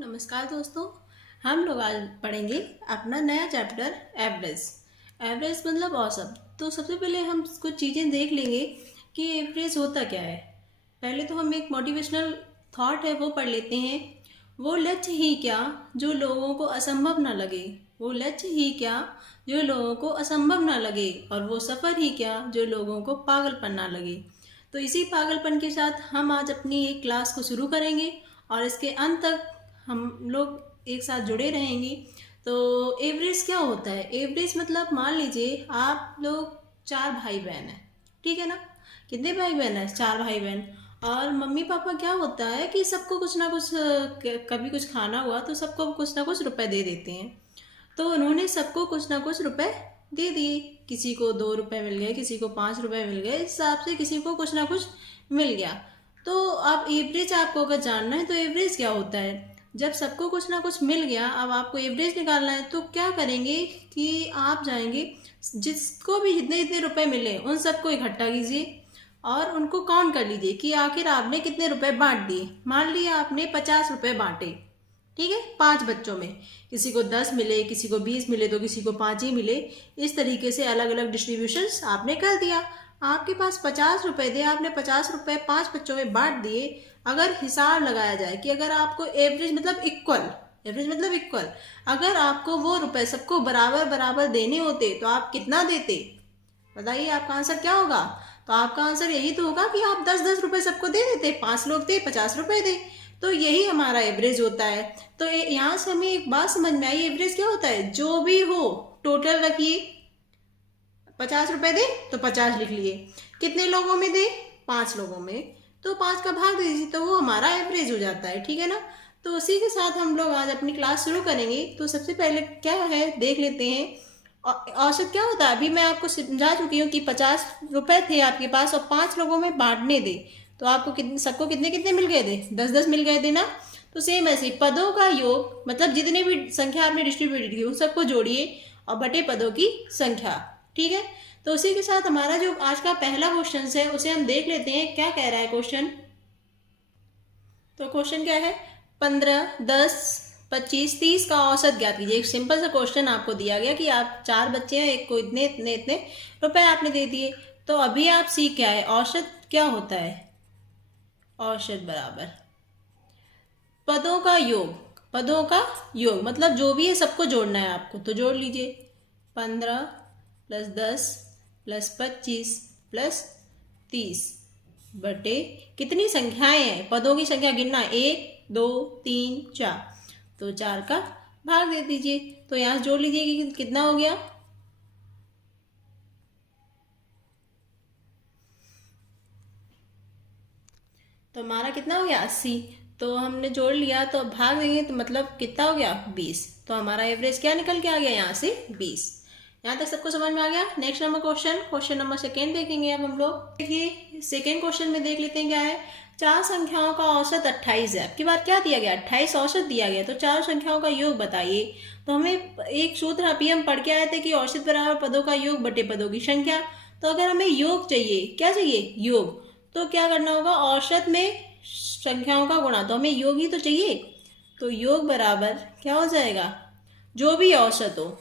नमस्कार दोस्तों। हम लोग आज पढ़ेंगे अपना नया चैप्टर एवरेज। एवरेज मतलब औसत। तो सबसे पहले हम कुछ चीज़ें देख लेंगे कि एवरेज होता क्या है। पहले तो हम एक मोटिवेशनल थॉट है वो पढ़ लेते हैं। वो लक्ष्य ही क्या जो लोगों को असंभव ना लगे। वो लक्ष्य ही क्या जो लोगों को असंभव ना लगे, और वो सफ़र ही क्या जो लोगों को पागलपन ना लगे। तो इसी पागलपन के साथ हम आज अपनी एक क्लास को शुरू करेंगे और इसके अंत तक हम लोग एक साथ जुड़े रहेंगे। तो एवरेज क्या होता है? एवरेज मतलब मान लीजिए आप लोग चार भाई बहन हैं, ठीक है ना। कितने भाई बहन हैं? चार भाई बहन। और मम्मी पापा क्या होता है कि सबको कुछ ना कुछ कभी कुछ खाना हुआ तो सबको कुछ ना कुछ रुपए दे देते हैं। तो उन्होंने सबको कुछ ना कुछ रुपए दे दिए। किसी को 2 रुपए मिल गए, किसी को 5 रुपए मिल गए, इस हिसाब से किसी को कुछ ना कुछ मिल गया। तो अब एवरेज आपको अगर जानना है तो एवरेज क्या होता है? जब सबको कुछ ना कुछ मिल गया, अब आपको एवरेज निकालना है तो क्या करेंगे कि आप जाएंगे, जिसको भी जितने जितने रुपए मिले उन सबको इकट्ठा कीजिए और उनको काउंट कर लीजिए कि आखिर आपने कितने रुपए बांट दिए। मान लिया आपने 50 रुपए बांटे, ठीक है, 5 बच्चों में। किसी को 10 मिले, किसी को 20 मिले, तो किसी को 5 ही मिले। इस तरीके से अलग अलग डिस्ट्रीब्यूशंस आपने कर दिया। आपके पास 50 रुपए थे, आपने 50 रुपए 5 बच्चों में बांट दिए। अगर हिसाब लगाया जाए कि अगर आपको एवरेज मतलब इक्वल, एवरेज मतलब इक्वल, अगर आपको वो रुपए सबको बराबर बराबर देने होते तो आप कितना देते? बताइए, आपका आंसर क्या होगा? तो आपका आंसर यही तो होगा कि आप 10-10 रुपए सबको दे देते। 5 लोग थे, 50 रुपए दे। तो यही हमारा एवरेज होता है। तो यहाँ से हमें एक बात समझ में आई, एवरेज क्या होता है? जो भी हो टोटल रखिए। 50 रुपए दे तो 50 लिख लिए। कितने लोगों में दे? 5 लोगों में। तो 5 का भाग दे दीजिए, तो वो हमारा एवरेज हो जाता है, ठीक है ना। तो उसी के साथ हम लोग आज अपनी क्लास शुरू करेंगे। तो सबसे पहले क्या है देख लेते हैं। औसत क्या होता है? अभी मैं आपको समझा चुकी हूँ कि 50 रुपए थे आपके पास और 5 लोगों में बांटने दे, तो आपको कितने, सबको कितने कितने मिल गए थे? 10-10 मिल गए थे ना। तो सेम ऐसे पदों का योग मतलब जितने भी संख्या आपने डिस्ट्रीब्यूटेड की उन सबको जोड़िए और बटे पदों की संख्या, ठीक है। तो उसी के साथ हमारा जो आज का पहला क्वेश्चन है उसे हम देख लेते हैं। क्या कह रहा है क्वेश्चन? तो क्वेश्चन क्या है? 15, 10, 25, 30 का औसत ज्ञात कीजिए। एक सिंपल सा क्वेश्चन आपको दिया गया कि आप चार बच्चे हैं, एक को इतने इतने इतने रुपए आपने दे दिए। तो अभी आप सीख क्या है, औसत क्या होता है? औसत बराबर पदों का योग। पदों का योग मतलब जो भी है सबको जोड़ना है आपको, तो जोड़ लीजिए। 15 + 10 + 25 + 30 बटे कितनी संख्याएं हैं? पदों की संख्या गिनना, 1 2 3 4। तो 4 का भाग दे दीजिए। तो यहाँ जोड़ लीजिए कि कितना हो गया। तो हमारा कितना हो गया? 80। तो हमने जोड़ लिया तो भाग देंगे तो मतलब कितना हो गया? 20। तो हमारा एवरेज क्या निकल के आ गया यहाँ से? 20। यहाँ तक सबको समझ में आ गया। Next number question, question number second देखेंगे अब हम लोग। देखिए सेकेंड क्वेश्चन में देख लेते हैं क्या है। चार संख्याओं का औसत 28 है। आपकी बार क्या दिया गया? 28 औसत दिया गया। तो चार संख्याओं का योग बताइए। तो हमें एक सूत्र अभी हम पढ़ के आए थे कि औसत बराबर पदों का योग बटे पदों की संख्या। तो अगर हमें योग चाहिए, क्या चाहिए? योग। तो क्या करना होगा? औसत में संख्याओं का गुणा, तो हमें योग ही तो चाहिए। तो योग बराबर क्या हो जाएगा? जो भी औसत हो,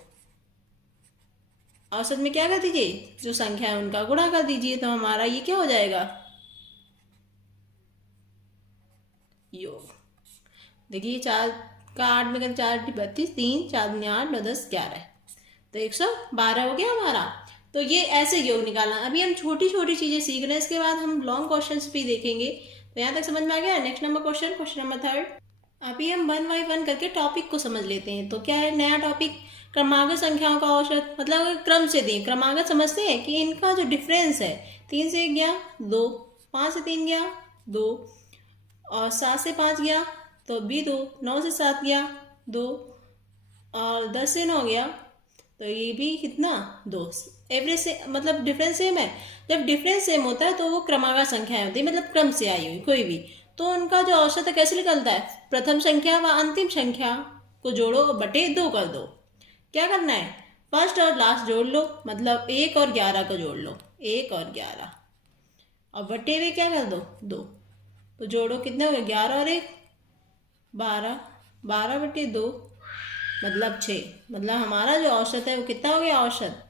औसत में क्या कर दीजिए? जो संख्या है उनका गुणा कर दीजिए। तो हमारा ये क्या हो जाएगा? योग। देखिए 4 का 8 में कर 4 × 32, 3 4 × 8 9 10 11, तो 112 हो गया हमारा। तो ये ऐसे योग निकालना। अभी हम छोटी छोटी चीजें सीख रहे हैं, इसके बाद हम लॉन्ग क्वेश्चंस भी देखेंगे। तो यहाँ तक समझ में आ गया। Next number question, question number third. अभी हम 1 बाई 1 करके टॉपिक को समझ लेते हैं। तो क्या है नया टॉपिक? क्रमागत संख्याओं का औसत। मतलब अगर क्रम से दें, क्रमागत समझते हैं कि इनका जो डिफरेंस है, 3 से 1 गया 2, 5 से 3 गया 2, और 7 से 5 गया तो भी 2, 9 से 7 गया 2, और 10 से 9 गया तो ये भी कितना? 2। एवरेज से मतलब डिफरेंस सेम है। जब डिफरेंस सेम होता है तो वो क्रमागत संख्याएं होती है, मतलब क्रम से आई हुई कोई भी। तो उनका जो औसत है कैसे निकलता है? प्रथम संख्या व अंतिम संख्या को जोड़ो बटे 2 कर दो। क्या करना है? फर्स्ट और लास्ट जोड़ लो, मतलब 1 और 11 को जोड़ लो, 1 और 11, और बटे में क्या कर दो? 2। तो जोड़ो, कितने हो गए? 11 और 1 12, 12/2 मतलब 6। मतलब हमारा जो औसत है वो कितना हो गया, औसत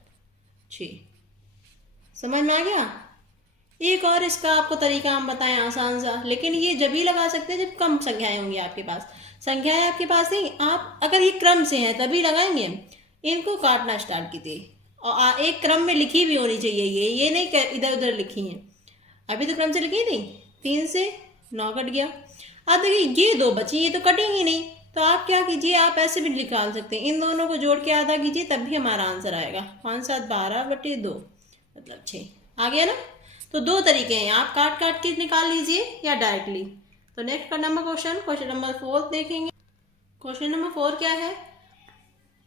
6। समझ में आ गया। एक और इसका आपको तरीका हम बताएं आसान सा, लेकिन ये जब ही लगा सकते हैं जब कम संख्याएं होंगी आपके पास। संख्याएं आपके पास नहीं, आप अगर ये क्रम से हैं तभी लगाएंगे हम। इनको काटना स्टार्ट कीजिए और एक क्रम में लिखी भी होनी चाहिए, ये नहीं कि इधर उधर लिखी है। अभी तो क्रम से लिखी थी। 3 से 9 कट गया। अब देखिए ये 2 बची, ये तो कटेंगी नहीं, तो आप क्या कीजिए, आप ऐसे भी निकाल सकते हैं, इन दोनों को जोड़ के आधा कीजिए तब भी हमारा आंसर आएगा। 5 7 12/2 मतलब 6 आ गया ना। तो 2 तरीके हैं, आप काट काट के निकाल लीजिए या डायरेक्टली। तो नेक्स्ट का नंबर क्वेश्चन नंबर 4 देखेंगे। क्वेश्चन नंबर 4 क्या है,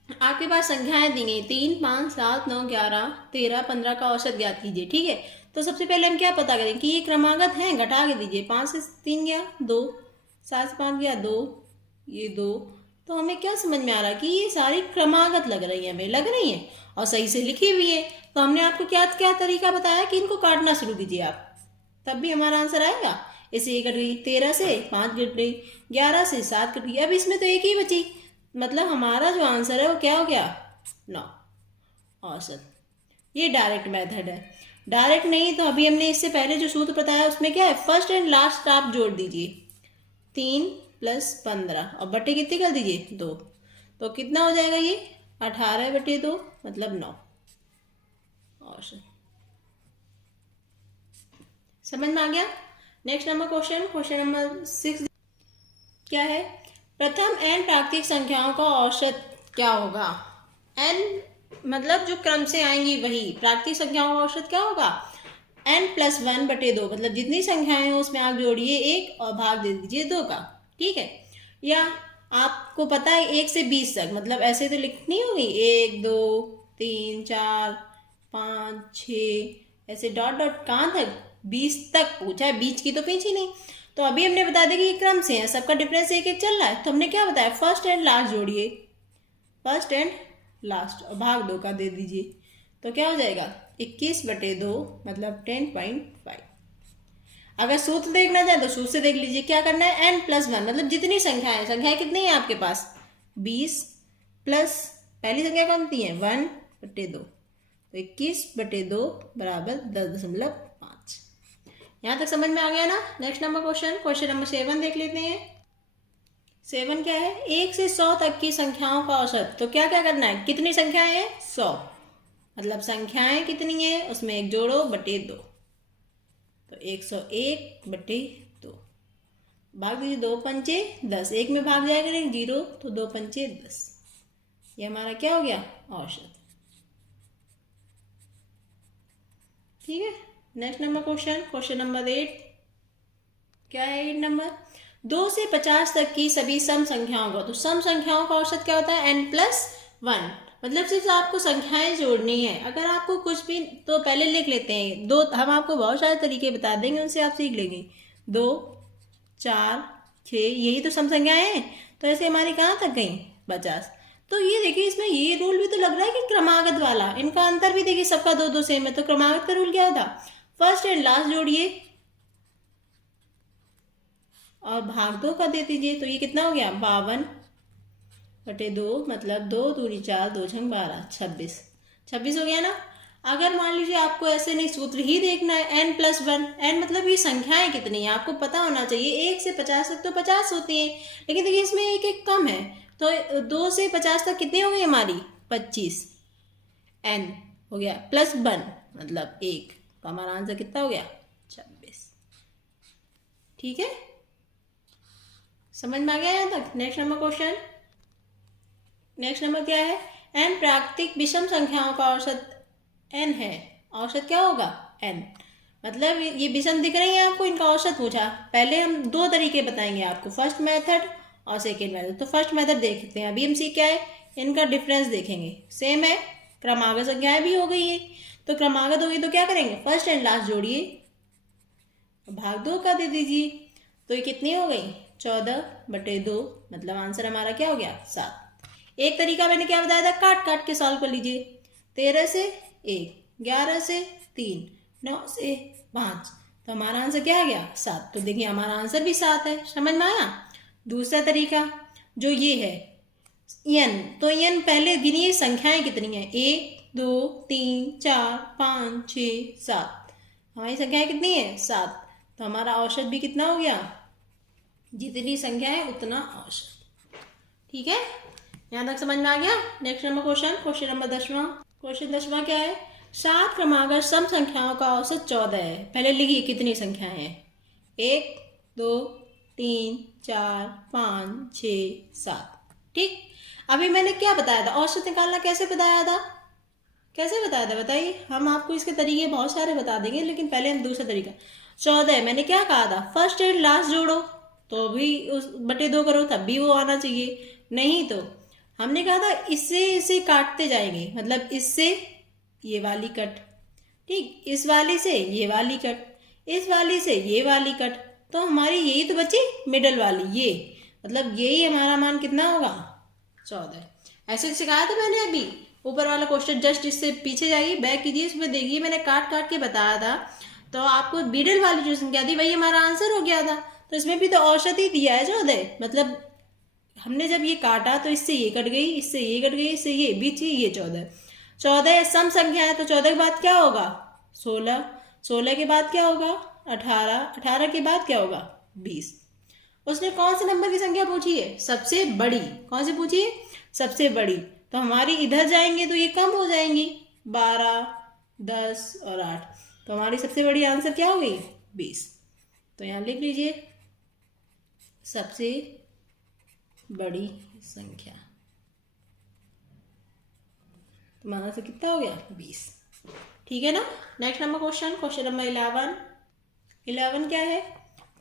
आपके पास संख्याएं दी गई 3 5 7 9 11 13 15 का औसत ज्ञात कीजिए। ठीक है, तो सबसे पहले हम क्या पता करें कि ये क्रमागत हैं, घटा के दीजिए। 5 से 3 गया 2, 7 से 5 गया 2, ये 2। तो हमें क्या समझ में आ रहा है कि ये सारी क्रमागत लग रही है, हमें लग रही है और सही से लिखी हुई है। तो हमने आपको क्या क्या तरीका बताया कि इनको काटना शुरू कीजिए आप, तब भी हमारा आंसर आएगा। इसे ये कट गई 13 से 5 कट गई, 11 से 7 कट गई, अब इसमें तो एक ही बची, मतलब हमारा जो आंसर है वो क्या हो गया, 9 औसत। ये डायरेक्ट मेथड है। डायरेक्ट नहीं तो अभी हमने इससे पहले जो सूत्र बताया उसमें क्या है, फर्स्ट एंड लास्ट आप जोड़ दीजिए। 3 + 15 और बटे कितने कर दीजिए 2, तो कितना हो जाएगा ये 18/2 मतलब 9 औसत। समझ में आ गया। नेक्स्ट नंबर क्वेश्चन नंबर 6 क्या है, प्रथम n प्राकृतिक संख्याओं का औसत क्या होगा। n मतलब जो क्रम से आएंगी वही प्राकृतिक संख्याओं का औसत क्या होगा, n+1/2 मतलब जितनी संख्याएं हैं उसमें आप जोड़िए 1 और भाग दे दीजिए 2 का। ठीक है, या आपको पता है 1 से 20 तक, मतलब ऐसे तो लिखनी होगी 1 2 3 4 5 6 ऐसे डॉट डॉट कहाँ तक 20 तक पूछा है, बीच की तो पीछे नहीं। तो अभी हमने बता दिया कि ये क्रम से है, सबका डिफरेंस 1 1 चल रहा है। तो हमने क्या बताया, फर्स्ट एंड लास्ट जोड़िए, फर्स्ट एंड लास्ट और भाग 2 का दे दीजिए, तो क्या हो जाएगा 21/2 मतलब 10.5। अगर सूत्र देखना चाहे तो सूत्र से देख लीजिए, क्या करना है n+1 मतलब जितनी संख्याएं कितनी है आपके पास 20 प्लस पहली संख्या कौन सी है 1/2, तो 21/2 बराबर 10.5। यहाँ तक समझ में आ गया ना। नेक्स्ट नंबर क्वेश्चन नंबर 7 देख लेते हैं। 7 क्या है, 1 से 100 तक की संख्याओं का औसत। तो क्या क्या करना है, कितनी संख्याएं हैं 100, मतलब संख्याएं कितनी है उसमें 1 जोड़ो बटे 2, तो 101/2 भाग दीजिए 2 पंचे 10, 1 में भाग जाएगा नहीं 0, तो 2 पंचे 10। ये हमारा क्या हो गया औसत। ठीक है, नेक्स्ट नंबर क्वेश्चन नंबर 8 क्या है, 8 नंबर 2 से 50 तक की सभी सम संख्याओं का। तो सम संख्याओं का औसत क्या होता है n+1, मतलब सिर्फ आपको संख्याएं जोड़नी है। अगर आपको कुछ भी तो पहले लिख लेते हैं, दो हम आपको बहुत सारे तरीके बता देंगे, उनसे आप सीख लेंगे। 2 4 6 यही तो सम संख्याएं हैं, तो ऐसे हमारी कहाँ तक गई 50। तो ये देखिए इसमें ये रूल भी तो लग रहा है कि क्रमागत वाला, इनका अंतर भी देखिए सबका 2 2 सेम है, तो क्रमागत का रूल क्या था, फर्स्ट एंड लास्ट जोड़िए और भाग 2 का दे दीजिए, तो ये कितना हो गया 52/2 मतलब 2 दूनी 4 2 छंग 12 26 हो गया ना। अगर मान लीजिए आपको ऐसे नहीं सूत्र ही देखना है n+1, n मतलब ये संख्याएं कितनी है आपको पता होना चाहिए। 1 से 50 तक तो 50 होती है, लेकिन देखिए इसमें एक एक कम है, तो 2 से 50 तक कितनी हो गई हमारी 25, n हो गया +1 मतलब 1, तो हमारा आंसर कितना हो गया 26। ठीक है, समझ में आ गया यहाँ तक। नेक्स्ट नंबर क्या है, n प्राकृतिक विषम संख्याओं का औसत n है, औसत क्या होगा n, मतलब ये विषम दिख रही है आपको, इनका औसत पूछा। पहले हम 2 तरीके बताएंगे आपको, फर्स्ट मेथड और सेकेंड मेथड। तो फर्स्ट मेथड देखते हैं, अभी हम सीख क्या है इनका डिफरेंस देखेंगे। सेम है, क्रमागत संख्याएं भी हो गई है, तो क्रमागत होगी तो क्या करेंगे फर्स्ट एंड लास्ट जोड़िए भाग 2 का दे दीजिए, तो ये कितनी हो गई 14/2 मतलब आंसर हमारा क्या हो गया 7। एक तरीका मैंने क्या बताया था, काट काट के सॉल्व कर लीजिए। 13 से 1 11 से 3 9 से 5, तो हमारा आंसर क्या आ गया 7। तो देखिए हमारा आंसर भी 7 है। समझ में आया। दूसरा तरीका, जो ये है n, तो n पहले गिनिए संख्याएं कितनी हैं, 1 2 3 4 5 6 7, हमारी संख्याएं कितनी है 7। तो हमारा औसत भी कितना हो गया, जितनी संख्या है उतना औसत। ठीक है, यहाँ तक समझ में आ गया। नेक्स्ट नंबर क्वेश्चन नंबर 10वां। क्वेश्चन 10वां क्या है, 7 क्रमागत सम संख्याओं का औसत 14 है। पहले लिखिए कितनी संख्याएं हैं, 1 2 3 4 5 6 7। ठीक, अभी मैंने क्या बताया था, औसत निकालना कैसे बताया था, कैसे बताया था बताइए। हम आपको इसके तरीके बहुत सारे बता देंगे, लेकिन पहले हम दूसरा तरीका। 14 मैंने क्या कहा था, फर्स्ट एंड लास्ट जोड़ो तो भी उस बटे 2 करो तब भी वो आना चाहिए, नहीं तो हमने कहा था इससे इसे काटते जाएंगे, मतलब इससे ये वाली कट, ठीक, इस वाली से ये वाली कट, इस वाली से ये वाली कट, तो हमारी यही तो बची मिडल वाली, ये मतलब यही हमारा मान कितना होगा 14। ऐसे सिखाया था मैंने अभी ऊपर वाला क्वेश्चन, जस्ट इससे पीछे जाइए, बैक कीजिए, इसमें देखिए मैंने काट काट के बताया था। तो आपको मिडल वाली जो संख्या थी वही हमारा आंसर हो गया था। तो इसमें भी तो औसत ही दिया है 14, मतलब हमने जब ये काटा तो इससे ये कट गई, इससे ये कट गई, इससे ये बीच ही ये 14 सम संख्या है। तो 14 के बाद क्या होगा 16, 16 के बाद क्या होगा 18, 18 के बाद क्या होगा 20। उसने कौन से नंबर की संख्या पूछी है, सबसे बड़ी, कौन सी पूछी है, सबसे बड़ी। तो हमारी इधर जाएंगे तो ये कम हो जाएंगी, 12 10 और 8, तो हमारी सबसे बड़ी आंसर क्या हो गई 20। तो यहाँ लिख लीजिए सबसे बड़ी संख्या, तुम्हारा आंसर कितना हो गया 20। ठीक है ना। नेक्स्ट नंबर क्वेश्चन नंबर 11 क्या है,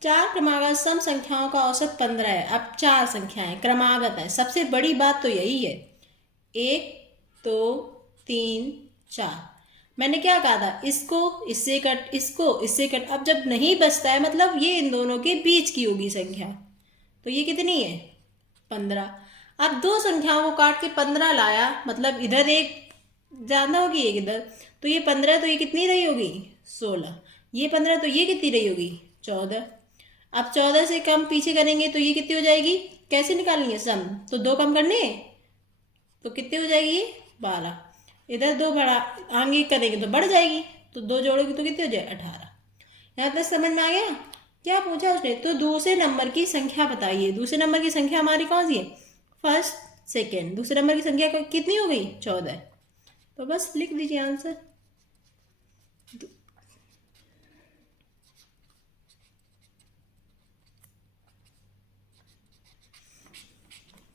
4 क्रमागत सम संख्याओं का औसत 15 है। अब 4 संख्याएं क्रमागत है, सबसे बड़ी बात तो यही है, 1 2 3 4। मैंने क्या कहा था, इसको इससे कट, इसको इससे कट, अब जब नहीं बचता है मतलब ये इन दोनों के बीच की होगी संख्या, तो ये कितनी है 15। अब दो संख्याओं को काट के 15 लाया, मतलब इधर एक ज़्यादा होगी एक इधर, तो ये 15 तो ये कितनी रही होगी 16, ये 15 तो ये कितनी रही होगी 14। अब 14 से कम पीछे करेंगे तो ये कितनी हो जाएगी, कैसे निकालेंगे सम, तो 2 कम करने, तो कितनी हो जाएगी 12, इधर 2 बढ़ा आगे करेंगे तो बढ़ जाएगी, तो 2 जोड़ोगे तो कितनी हो जाए 18। यहाँ तक समझ में आ गया। क्या पूछा उसने, तो दूसरे नंबर की संख्या बताइए। दूसरे नंबर की संख्या हमारी कौन सी है, फर्स्ट सेकेंड, दूसरे नंबर की संख्या कितनी हो गई 14। तो बस लिख दीजिए आंसर।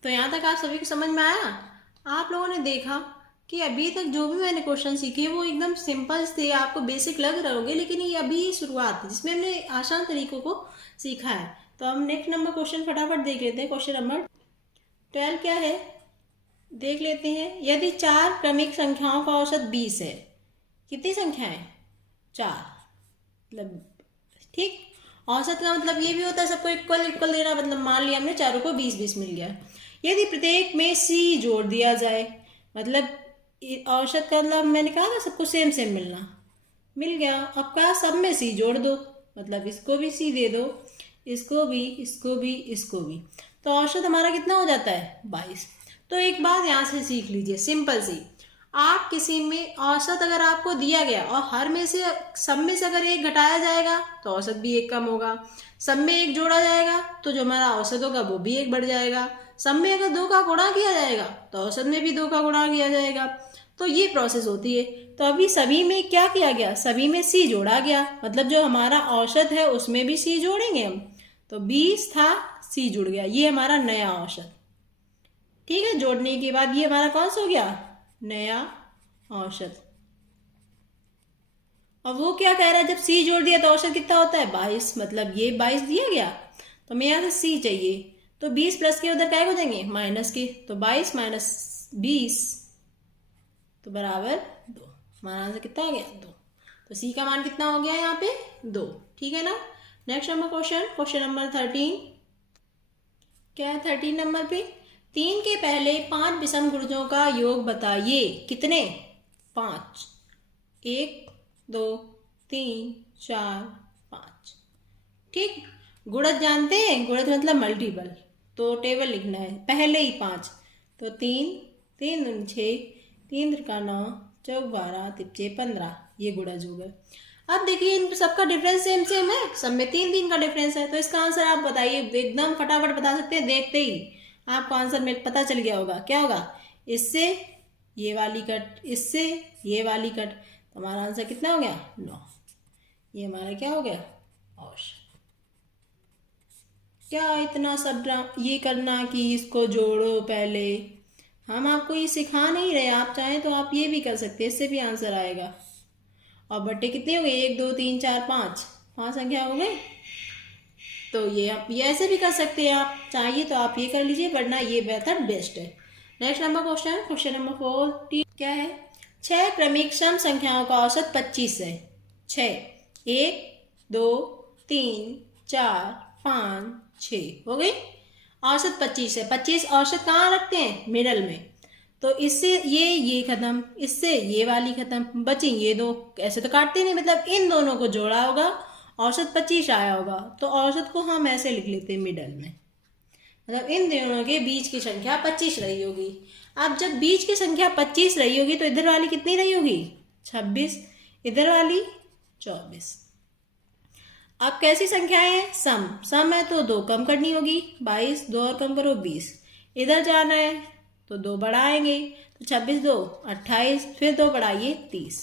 तो यहाँ तक आप सभी को समझ में आया। आप लोगों ने देखा कि अभी तक जो भी मैंने क्वेश्चन सीखे वो एकदम सिंपल थे, आपको बेसिक लग रहे होंगे, लेकिन ये अभी शुरुआत है जिसमें हमने आसान तरीकों को सीखा है। तो हम नेक्स्ट नंबर क्वेश्चन फटाफट देख लेते हैं। क्वेश्चन नंबर 12 क्या है, देख लेते हैं। यदि 4 क्रमिक संख्याओं का औसत 20 है, कितनी संख्या है 4, मतलब ठीक, औसत का मतलब ये भी होता है सबको इक्वल इक्वल देना, मतलब मान लिया हमने चारों को 20-20 मिल गया। यदि प्रत्येक में सी जोड़ दिया जाए, मतलब औसत का मतलब मैंने कहा ना सबको सेम सेम मिलना, मिल गया। अब कहा सब में सी जोड़ दो, मतलब इसको भी सी दे दो, इसको भी, इसको भी, इसको भी, तो औसत हमारा कितना हो जाता है 22। तो एक बात यहाँ से सीख लीजिए सिंपल सी, आप किसी में औसत अगर आपको दिया गया और हर में से सब में से अगर एक घटाया जाएगा तो औसत भी एक कम होगा, सब में एक जोड़ा जाएगा तो जो हमारा औसत होगा वो भी एक बढ़ जाएगा, सब में अगर 2 का गुणा किया जाएगा तो औसत में भी 2 का गुणा किया जाएगा। तो ये प्रोसेस होती है। तो अभी सभी में क्या किया गया, सभी में सी जोड़ा गया, मतलब जो हमारा औसत है उसमें भी सी जोड़ेंगे हम, तो 20 था सी जुड़ गया, ये हमारा नया औसत। ठीक है, जोड़ने के बाद ये हमारा कौन सा हो गया नया औसत। और वो क्या कह रहा है, जब सी जोड़ दिया तो औसत कितना होता है 22, मतलब ये 22 दिया गया, तो हमें यहाँ से सी चाहिए, तो 20 प्लस के उधर क्या हो जाएंगे माइनस के, तो 22 माइनस 20 तो बराबर 2, हमारा आंसर कितना आ गया 2। तो सी का मान कितना हो गया यहाँ पे 2। ठीक है ना। नेक्स्ट नंबर क्वेश्चन नंबर 13 क्या है, 13 नंबर पे 3 के पहले 5 विषम गुणजों का योग बताइए। कितने 5, 1 2 3 4 5। ठीक, गुणज जानते हैं, गुणज मतलब मल्टीपल, तो टेबल लिखना है पहले ही 5, तो 3, 3 दूनी 6, 3 त्रिका 9, चौक 12, तिपचे 15, ये गुणा जोड़ है। अब देखिए इन सबका डिफरेंस सेम सेम है, सब में 3 3 का डिफरेंस है, तो इसका आंसर आप बताइए, एकदम फटाफट बता सकते हैं, देखते ही आपको आंसर में पता चल गया होगा। क्या होगा? इससे ये वाली कट, इससे ये वाली कट, तो हमारा आंसर कितना हो गया? 9। ये हमारा क्या हो गया? औसत। क्या इतना सब ये करना कि इसको जोड़ो पहले, हम आपको ये सिखा नहीं रहे, आप चाहें तो आप ये भी कर सकते हैं, इससे भी आंसर आएगा। और बट्टे कितने हो गए? 1 2 3 4 5, 5 संख्या हो गए। तो ये आप ये ऐसे भी कर सकते हैं, आप चाहिए तो आप ये कर लीजिए, वरना ये मेथड बेस्ट है। Next number question, question number 4 क्या है? 6 क्रमिक सम संख्याओं का औसत 25 है। 6, 1 2 3 4 5 6 हो गई। औसत 25 है। 25 औसत कहाँ रखते हैं? मिडल में। तो इससे ये खत्म, इससे ये वाली खत्म, बची ये दो, ऐसे तो काटते नहीं, मतलब इन दोनों को जोड़ा होगा, औसत 25 आया होगा, तो औसत को हम ऐसे लिख लेते हैं मिडल में, मतलब इन दोनों के बीच की संख्या 25 रही होगी। अब जब बीच की संख्या 25 रही होगी तो इधर वाली कितनी रही होगी? 26, इधर वाली 24। अब कैसी संख्याएं हैं? सम, सम है तो 2 कम करनी होगी, 22, 2 और कम करो 20, इधर जाना है तो 2 बढ़ाएंगे, तो 26 2 28, फिर 2 बढ़ाइए 30।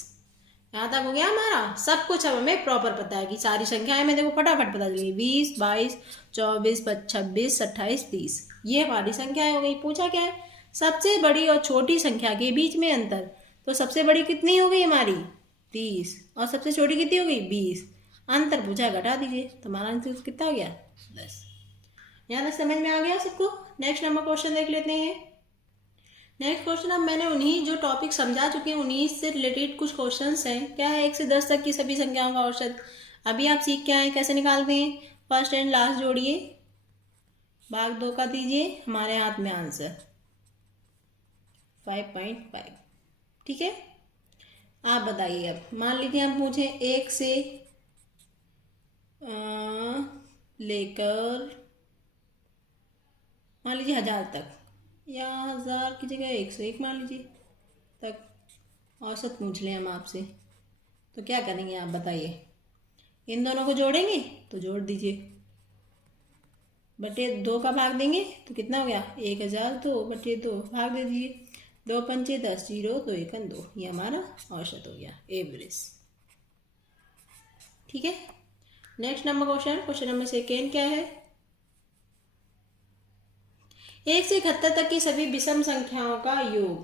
यहाँ तक हो गया हमारा सब कुछ। अब हमें प्रॉपर पता है कि सारी संख्याएं में देखो फटाफट पता चलेगी, 20 22 24 26 28 30, ये हमारी संख्याएं हो गई। पूछा क्या है? सबसे बड़ी और छोटी संख्या के बीच में अंतर, तो सबसे बड़ी कितनी हो गई हमारी? 30, और सबसे छोटी कितनी हो गई? 20। अंतर पूछा, घटा दीजिए, तो हमारा आंसर कितना हो गया? 10। यहाँ तक समझ में आ गया सबको? नेक्स्ट नंबर क्वेश्चन देख लेते हैं। नेक्स्ट क्वेश्चन, अब मैंने उन्हीं जो टॉपिक समझा चुके हैं उन्हीं से रिलेटेड कुछ क्वेश्चंस हैं। क्या है? 1 से 10 तक की सभी संख्याओं का औसत। अभी आप सीख के आए कैसे निकालते हैं, फर्स्ट एंड लास्ट जोड़िए, भाग 2 का दीजिए, हमारे हाथ में आंसर 5.5। ठीक है, आप बताइए। अब मान लीजिए हम पूछें 1 से लेकर मान लीजिए 1000 तक, या 1000 की जगह 101 मान लीजिए तक औसत पूछ लें हम आपसे, तो क्या करेंगे आप बताइए? इन दोनों को जोड़ेंगे, तो जोड़ दीजिए, बटे 2 का भाग देंगे तो कितना हो गया? 1002 बटे 2, भाग दे दीजिए, 2 पंचे 10, 0 2 1 2, ये हमारा औसत हो गया, एवरेज। ठीक है, next number question, question number 2 क्या है? 1 से 71 तक की सभी विषम संख्याओं का योग।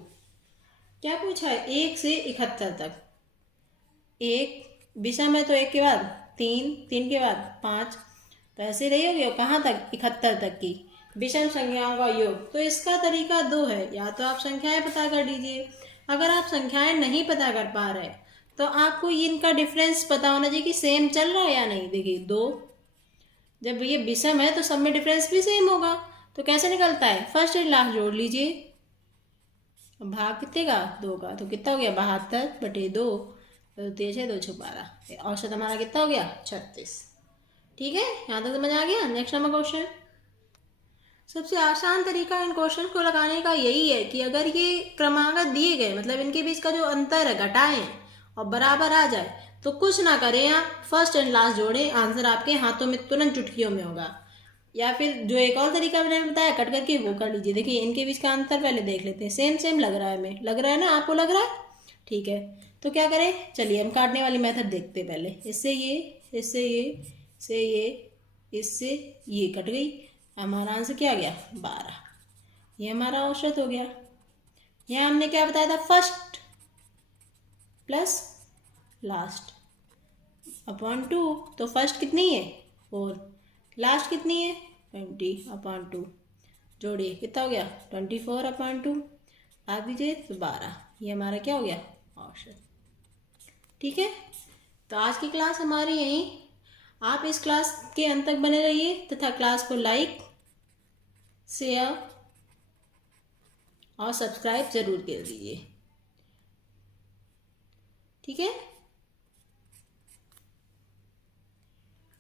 क्या पूछा है? 1 से 71 तक, एक विषम है तो 1 के बाद 3, 3 के बाद 5, तो ऐसे रही होगी। और कहाँ तक? 71 तक की विषम संख्याओं का योग। तो इसका तरीका 2 है, या तो आप संख्याएं पता कर लीजिए, अगर आप संख्याएं नहीं पता कर पा रहे तो आपको इनका डिफरेंस पता होना चाहिए कि सेम चल रहा है या नहीं। देखिए 2, जब ये विषम है तो सब में डिफरेंस भी सेम होगा, तो कैसे निकलता है? फर्स्ट एंड लास्ट जोड़ लीजिए, भाग कितने का? 2 का, तो कितना हो गया? 72 बटे 2, 3 6 2 12, औसत हमारा कितना हो गया? 36। ठीक है, यहाँ तक समझ आ गया? नेक्स्ट नंबर क्वेश्चन, सबसे आसान तरीका इन क्वेश्चन को लगाने का यही है कि अगर ये क्रमागत दिए गए, मतलब इनके बीच का जो अंतर है घटाएं और बराबर आ जाए, तो कुछ ना करें आप, फर्स्ट एंड लास्ट जोड़ें, आंसर आपके हाथों में तुरंत चुटकियों में होगा। या फिर जो एक और तरीका मैंने बताया कट करके, वो कर लीजिए। देखिए इनके बीच का अंतर पहले देख लेते हैं, सेम सेम लग रहा है, हमें लग रहा है ना, आपको लग रहा है? ठीक है, तो क्या करें? चलिए हम काटने वाली मेथड देखते हैं पहले। इससे ये, इससे ये, इससे ये, इससे ये कट गई, हमारा आंसर क्या आ गया? 12। ये हमारा औसत हो गया। यहाँ हमने क्या बताया था? फर्स्ट प्लस लास्ट अपॉन 2, तो फर्स्ट कितनी है? 4, लास्ट कितनी है? 20/2, जोड़िए कितना हो गया? 24/2, भाग दीजिए तो 12, ये हमारा क्या हो गया? औसत। ठीक है, तो आज की क्लास हमारी यहीं, आप इस क्लास के अंत तक बने रहिए तथा क्लास को लाइक शेयर और सब्सक्राइब जरूर कर दीजिए। ठीक है,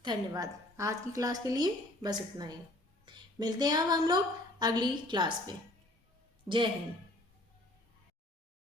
धन्यवाद। आज की क्लास के लिए बस इतना ही। मिलते हैं अब हम लोग अगली क्लास में। जय हिंद।